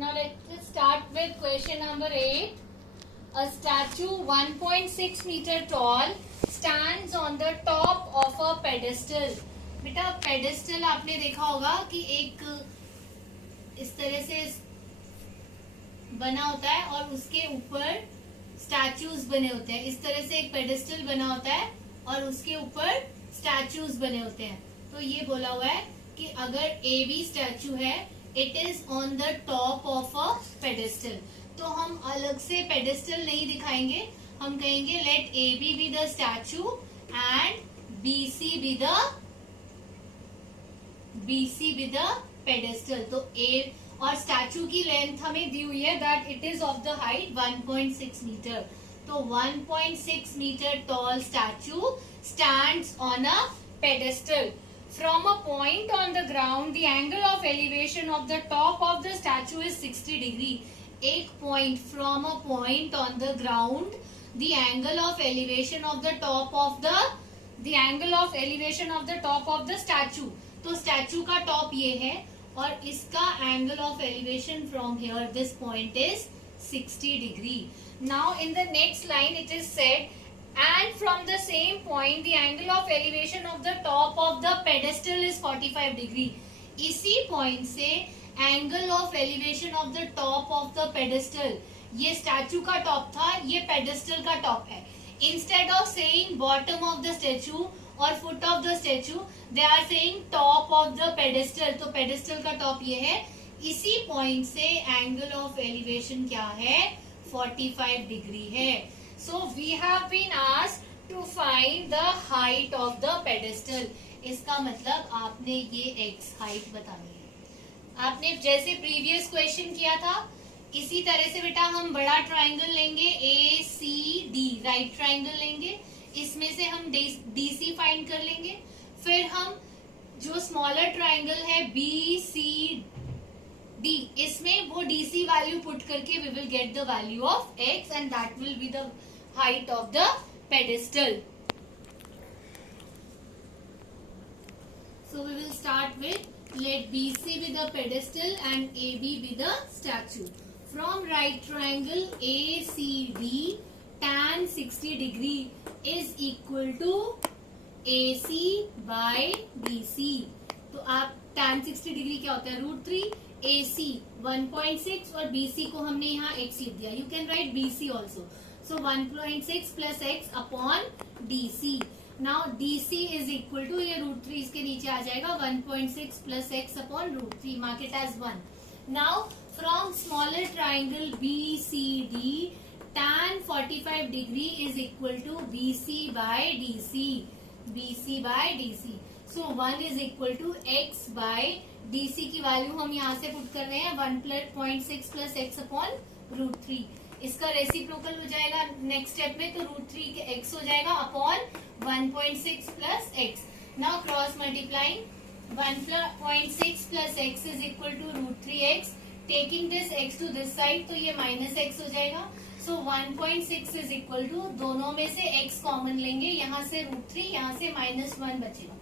Now let's start with question number 8. A statue 1.6 meter tall stands on the top of a pedestal. बेटा pedestal आपने देखा होगा कि एक इस तरह से बना होता है और उसके ऊपर स्टैचूज बने होते हैं. इस तरह से एक पेडेस्टल बना होता है और उसके ऊपर स्टैचूज बने होते हैं. तो ये बोला हुआ है कि अगर ए बी स्टैचू है, it is on the top of a pedestal. तो हम अलग से पेडेस्टल नहीं दिखाएंगे, हम कहेंगे let A B the statue and B C be the pedestal. तो ए और स्टैचू की लेंथ हमें दी हुई है that it is of the height 1.6 metre. तो 1.6 metre tall statue stands on a pedestal. From a point on the ground, the angle of elevation of the top of the statue is 60 degree. एक point from a point on the ground, the angle of elevation of the top of the angle of elevation of the top of the statue. तो statue का top ये है और इसका angle of elevation from here this point is 60 degree. Now in the next line it is said, and from the same point the angle of elevation of the top of the pedestal is 45 degree. इसी point से angle of elevation of the top of the pedestal, ये statue का top था, ये pedestal का top है. Instead of saying bottom of the statue और foot of the statue, they are saying top of the pedestal. तो pedestal का top ये है. इसी point से angle of elevation क्या है? 45 degree है. So we have been asked to find the height of the pedestal. इसका मतलब आपने ये x height बतानी है. आपने जैसे प्रीवियस क्वेश्चन किया था इसी तरह से बेटा हम बड़ा ट्राइंगल लेंगे ACD, राइट ट्राइंगल लेंगे, इसमें से हम DC फाइंड कर लेंगे. फिर हम जो स्मॉलर ट्राइंगल है BCD, इसमें वो DC वैल्यू पुट करके we will get the value of x and that will be the height of the pedestal. So we will start with let BC be the pedestal and AB be the statue. From right triangle ACD, tan 60 degree is equal to AC by BC. तो आप tan 60 degree क्या होता है? √3. AC 1.6 और BC को हमने यहाँ x लिख दिया. You can write BC also. So 1.6 plus x upon DC. Now DC is equal to ये √3 इसके नीचे आ जाएगा 1.6 plus x upon √3. Mark it as 1. Now from smaller triangle BCD, tan 45 degree is equal to BC by DC. BC by DC. So 1 is equal to x by DC की value हम यहाँ से put कर रहे हैं 1.6 plus x upon √3. इसका reciprocal हो जाएगा नेक्स्ट स्टेप में, तो √3 के x हो जाएगा upon 1.6 plus x. Now cross multiplying 1.6 plus x is equal to √3x. Taking this x to this side तो ये -x हो जाएगा. सो 1.6 इज इक्वल टू दोनों में से x कॉमन लेंगे, यहाँ से √3, यहाँ से -1 बचेगा.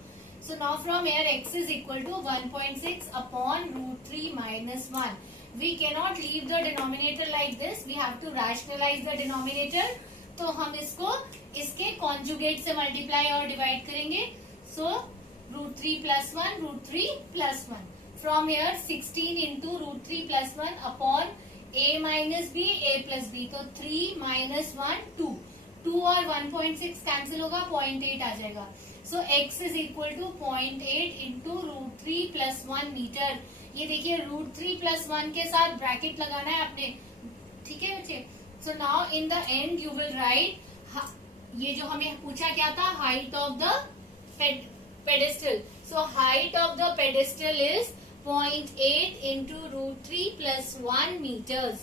So now from here x is equal to 1.6 upon √3 minus 1. We cannot leave the denominator like this. We have to rationalize the denominator. तो हम इसको इसके conjugate से multiply और divide करेंगे. So √3 plus 1, √3 plus 1. From here 16 into √3 plus 1 upon a minus b, a plus b. तो 3 minus 1, 2. 2 और 1.6 cancel होगा, 0.8 आ जाएगा. So x is equal to 0.8 into √3 plus 1 metre. ये देखिए √3 plus 1 के साथ ब्रैकेट लगाना है आपने, ठीक है बच्चे. So now in the end you will write ये जो हमें पूछा क्या था, height of the pedestal. So height of the pedestal is 0.8 into √3 plus 1 meters.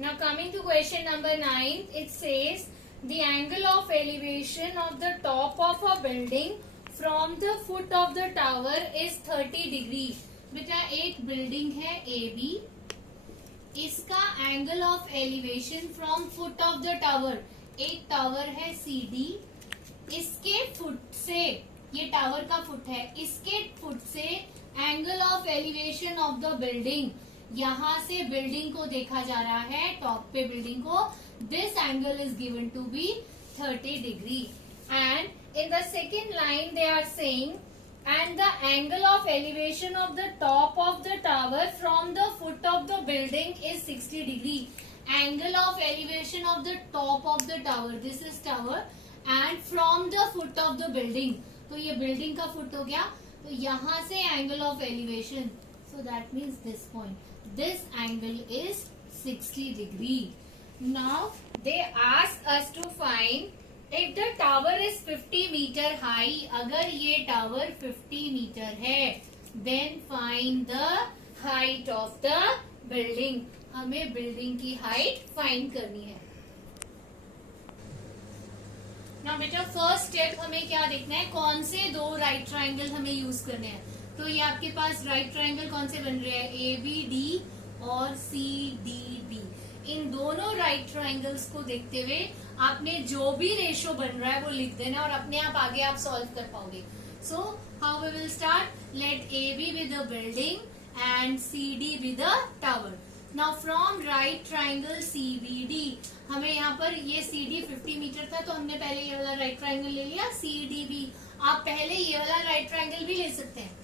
Now coming to question number 9, it says the angle of elevation of the top of a building from the foot of the tower is 30 degree. बेटा एक building है AB, इसका angle of elevation from foot of the tower, एक tower है CD, इसके से, ये tower का फुट है, इसके फुट से angle of elevation of the building, यहां से बिल्डिंग को देखा जा रहा है, टॉप पे बिल्डिंग को, this angle is given to be 30 degree. And in the second line they are saying and the angle of elevation of the top of the tower from the foot of the building is 60 degree. Angle of elevation of the top of the tower, this is tower, and from the foot of the building, तो ये building का foot हो गया, तो यहाँ से angle of elevation, so that means this point, this angle is 60 degree. Now they ask us to find if the tower is 50 meter high, अगर ये टावर 50 मीटर है, then find the height of the building. हमें building की height find करनी है. ना बेटा first step हमें क्या देखना है, कौन से दो राइट ट्राइंगल हमें यूज करने हैं. तो ये आपके पास राइट ट्राइंगल कौन से बन रहे हैं, ABD और CDB. इन दोनों राइट ट्राइंगल्स को देखते हुए आपने जो भी रेशो बन रहा है वो लिख देना और अपने आप आगे आप सॉल्व कर पाओगे. So how we will start, let AB with the building and CD with the tower. Now from right triangle CBD, हमें यहाँ पर ये CD 50 मीटर था, तो हमने पहले ये वाला राइट ट्राइंगल ले लिया. CDB, आप पहले ये वाला राइट ट्राइंगल भी ले सकते हैं.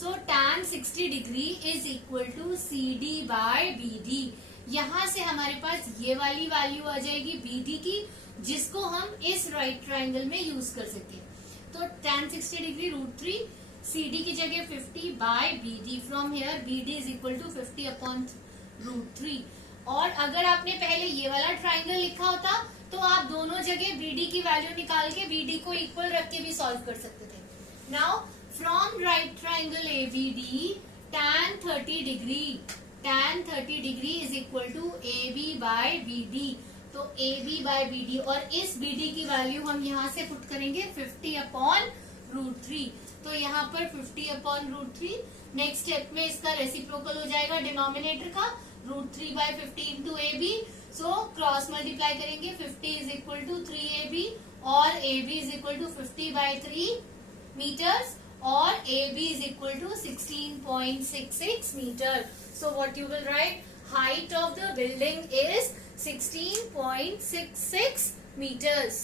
So tan 60 degree is equal to CD by BD. यहाँ से हमारे पास ये वाली वैल्यू आ जाएगी BD की, जिसको हम इस राइट ट्राइंगल में यूज कर सकते हैं. तो tan 60 डिग्री √3, CD की जगह 50 by BD. From here BD is equal to 50 upon √3. और अगर आपने पहले ये वाला ट्राइंगल लिखा होता तो आप दोनों जगह BD की वैल्यू निकाल के BD को इक्वल रख के भी सॉल्व कर सकते थे. Now from right triangle ABD, tan 30 degree is equal to AB by BD. तो AB बाय BD, और इस BD की वैल्यू हम यहाँ से पुट करेंगे 50 अपॉन √3. तो यहाँ पर 50 अपॉन √3. नेक्स्ट स्टेप में इसका रेसिप्रोकल हो जाएगा डिनोमिनेटर का, √3 by 50 into AB. So cross multiply करेंगे, 50 इज इक्वल टू 3AB और AB is equal to 50 by 3 metres और AB is equal to 16.66 meter. So what you will write? Height of the building is 16.66 meters.